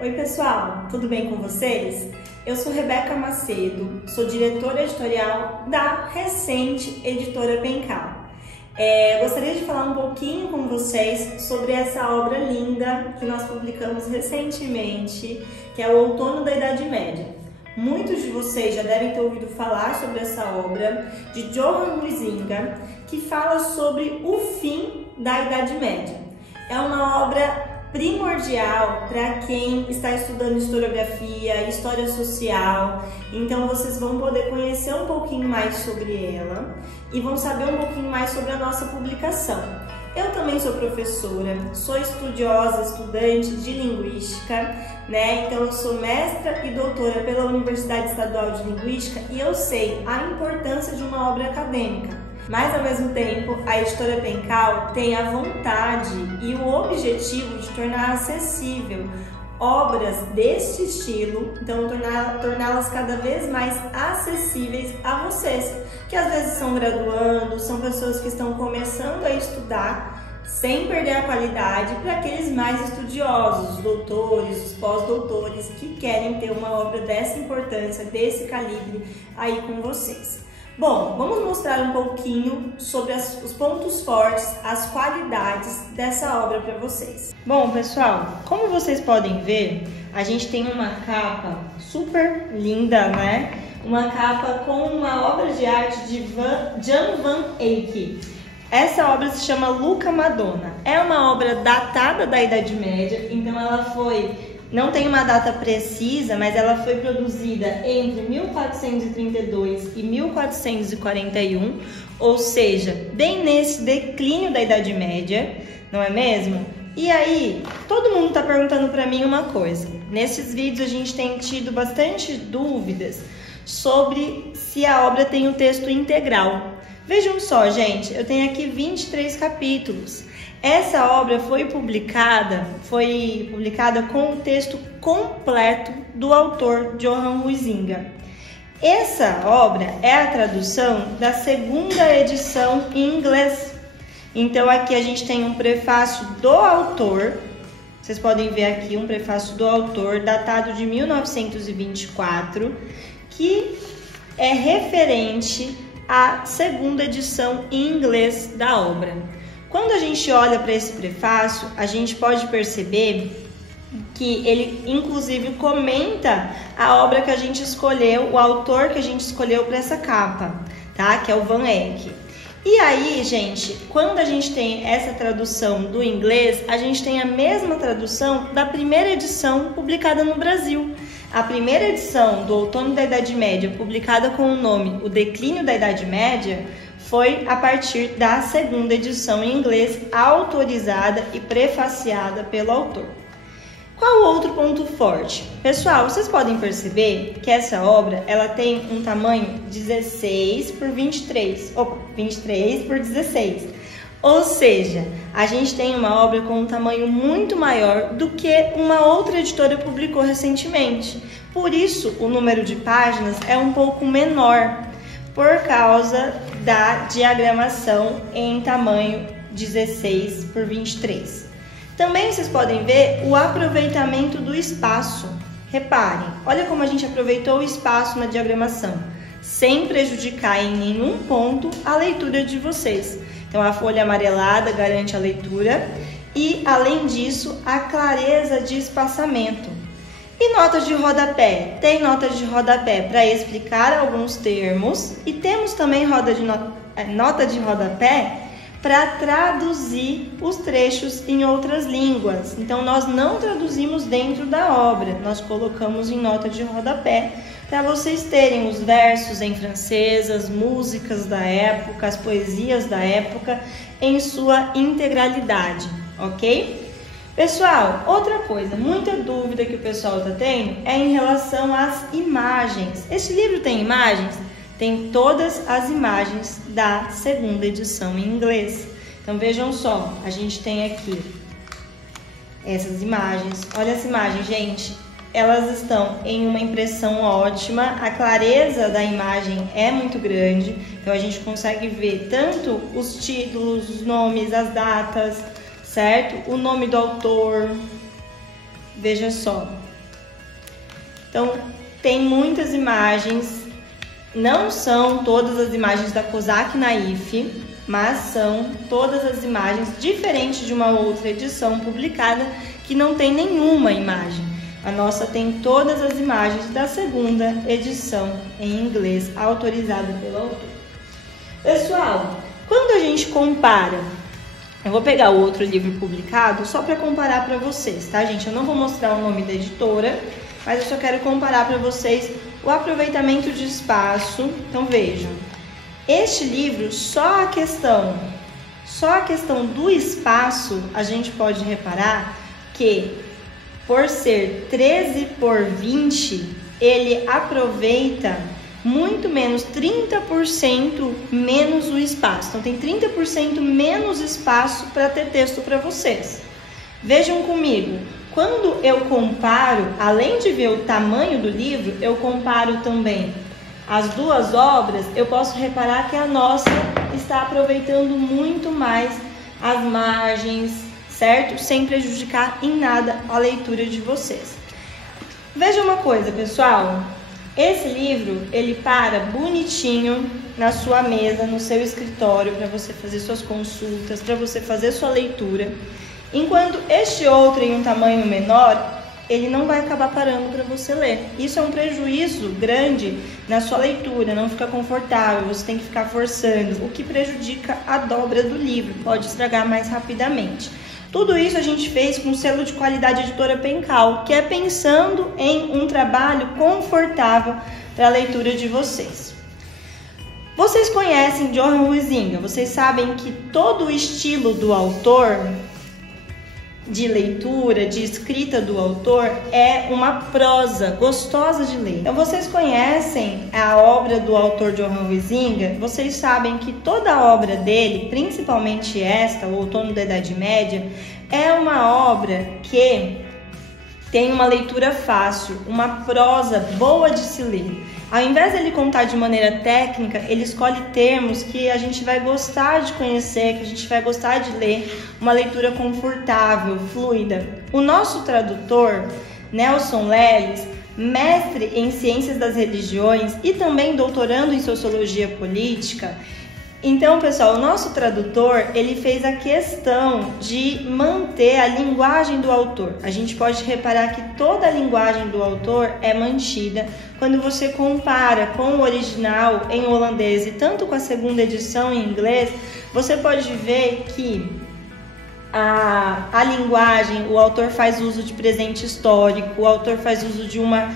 Oi pessoal, tudo bem com vocês? Eu sou Rebeca Macedo, sou diretora editorial da recente editora Pencal. Gostaria de falar um pouquinho com vocês sobre essa obra linda que nós publicamos recentemente, que é o Outono da Idade Média. Muitos de vocês já devem ter ouvido falar sobre essa obra de Johann Huizinga, que fala sobre o fim da Idade Média. É uma obra primordial para quem está estudando historiografia, história social, então vocês vão poder conhecer um pouquinho mais sobre ela e vão saber um pouquinho mais sobre a nossa publicação. Eu também sou professora, sou estudiosa, estudante de linguística, Então eu sou mestra e doutora pela Universidade Estadual de Linguística e eu sei a importância de uma obra acadêmica. Mas, ao mesmo tempo, a editora Pencal tem a vontade e o objetivo de tornar acessível obras deste estilo, então torná-las cada vez mais acessíveis a vocês, que às vezes são graduandos, são pessoas que estão começando a estudar sem perder a qualidade, para aqueles mais estudiosos, os doutores, os pós-doutores, que querem ter uma obra dessa importância, desse calibre aí com vocês. Bom, vamos mostrar um pouquinho sobre os pontos fortes, as qualidades dessa obra para vocês. Bom, pessoal, como vocês podem ver, a gente tem uma capa super linda, Uma capa com uma obra de arte de Jan van Eyck. Essa obra se chama Luca Madonna. É uma obra datada da Idade Média, então ela não tem uma data precisa, mas ela foi produzida entre 1432 e 1441, ou seja, bem nesse declínio da Idade Média, não é mesmo? E aí, todo mundo está perguntando para mim uma coisa. Nesses vídeos a gente tem tido bastante dúvidas sobre se a obra tem um texto integral. Vejam só, gente, eu tenho aqui 23 capítulos. Essa obra foi publicada com o texto completo do autor Johann Huizinga. Essa obra é a tradução da segunda edição em inglês. Então aqui a gente tem um prefácio do autor, vocês podem ver aqui um prefácio do autor datado de 1924, que é referente à segunda edição em inglês da obra. Quando a gente olha para esse prefácio, a gente pode perceber que ele inclusive comenta a obra que a gente escolheu, o autor que a gente escolheu para essa capa, tá? Que é o Van Eyck. E aí, gente, quando a gente tem essa tradução do inglês, a gente tem a mesma tradução da primeira edição publicada no Brasil. A primeira edição do Outono da Idade Média, publicada com o nome O Declínio da Idade Média, foi a partir da segunda edição em inglês, autorizada e prefaciada pelo autor. Qual o outro ponto forte? Pessoal, vocês podem perceber que essa obra ela tem um tamanho 16 por 23, ou 23 por 16. Ou seja, a gente tem uma obra com um tamanho muito maior do que uma outra editora publicou recentemente. Por isso, o número de páginas é um pouco menor, por causa da diagramação em tamanho 16 por 23. Também vocês podem ver o aproveitamento do espaço. Reparem, olha como a gente aproveitou o espaço na diagramação, sem prejudicar em nenhum ponto a leitura de vocês. Então a folha amarelada garante a leitura e, além disso, a clareza de espaçamento. E notas de rodapé? Tem notas de rodapé para explicar alguns termos e temos também nota de rodapé para traduzir os trechos em outras línguas. Então nós não traduzimos dentro da obra, nós colocamos em nota de rodapé para vocês terem os versos em francês, as músicas da época, as poesias da época em sua integralidade, ok? Pessoal, outra coisa, muita dúvida que o pessoal está tendo é em relação às imagens. Este livro tem imagens? Tem todas as imagens da segunda edição em inglês. Então vejam só, a gente tem aqui essas imagens. Olha essa imagem, gente. Elas estão em uma impressão ótima, a clareza da imagem é muito grande, então a gente consegue ver tanto os títulos, os nomes, as datas, certo? O nome do autor, Veja só. Então, tem muitas imagens, não são todas as imagens da Kozak Naif, mas são todas as imagens, diferente de uma outra edição publicada que não tem nenhuma imagem. A nossa tem todas as imagens da segunda edição em inglês, autorizada pelo autor. Pessoal, quando a gente compara, eu vou pegar o outro livro publicado só para comparar para vocês, tá, gente? Eu não vou mostrar o nome da editora, mas eu só quero comparar para vocês o aproveitamento de espaço. Então vejam, este livro, só a questão do espaço, a gente pode reparar que por ser 13 por 20, ele aproveita muito menos, 30% menos o espaço. Então tem 30% menos espaço para ter texto para vocês. Vejam comigo, quando eu comparo, além de ver o tamanho do livro, eu comparo também as duas obras, eu posso reparar que a nossa está aproveitando muito mais as margens, certo? Sem prejudicar em nada a leitura de vocês. Veja uma coisa, pessoal. Esse livro, ele para bonitinho na sua mesa, no seu escritório, para você fazer suas consultas, para você fazer sua leitura. Enquanto este outro, em um tamanho menor, ele não vai acabar parando para você ler. Isso é um prejuízo grande na sua leitura, não fica confortável, você tem que ficar forçando, o que prejudica a dobra do livro, pode estragar mais rapidamente. Tudo isso a gente fez com o selo de qualidade Editora Pencal, que é pensando em um trabalho confortável para a leitura de vocês. Vocês conhecem Johan Huizinga, vocês sabem que todo o estilo do autor, de leitura, de escrita do autor, é uma prosa gostosa de ler. Então vocês conhecem a obra do autor Johan Huizinga, vocês sabem que toda a obra dele, principalmente esta, O Outono da Idade Média, é uma obra que tem uma leitura fácil, uma prosa boa de se ler. Ao invés de ele contar de maneira técnica, ele escolhe termos que a gente vai gostar de conhecer, que a gente vai gostar de ler, uma leitura confortável, fluida. O nosso tradutor, Nelson Leles, mestre em Ciências das Religiões e também doutorando em Sociologia Política, então, pessoal, o nosso tradutor, ele fez a questão de manter a linguagem do autor. A gente pode reparar que toda a linguagem do autor é mantida quando você compara com o original em holandês e tanto com a segunda edição em inglês, você pode ver que a linguagem, o autor faz uso de presente histórico, o autor faz uso de uma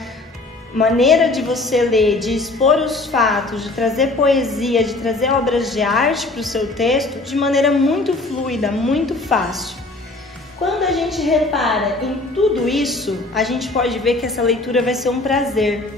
maneira de você ler, de expor os fatos, de trazer poesia, de trazer obras de arte para o seu texto de maneira muito fluida, muito fácil. Quando a gente repara em tudo isso, a gente pode ver que essa leitura vai ser um prazer.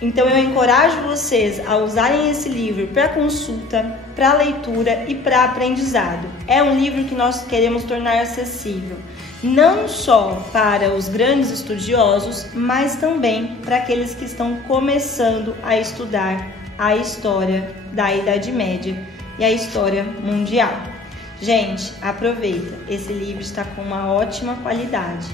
Então eu encorajo vocês a usarem esse livro para consulta, para leitura e para aprendizado. É um livro que nós queremos tornar acessível, não só para os grandes estudiosos, mas também para aqueles que estão começando a estudar a história da Idade Média e a história mundial. Gente, aproveita, esse livro está com uma ótima qualidade.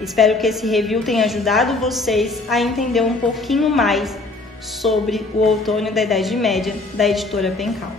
Espero que esse review tenha ajudado vocês a entender um pouquinho mais sobre o Outono da Idade Média da Editora Pencal.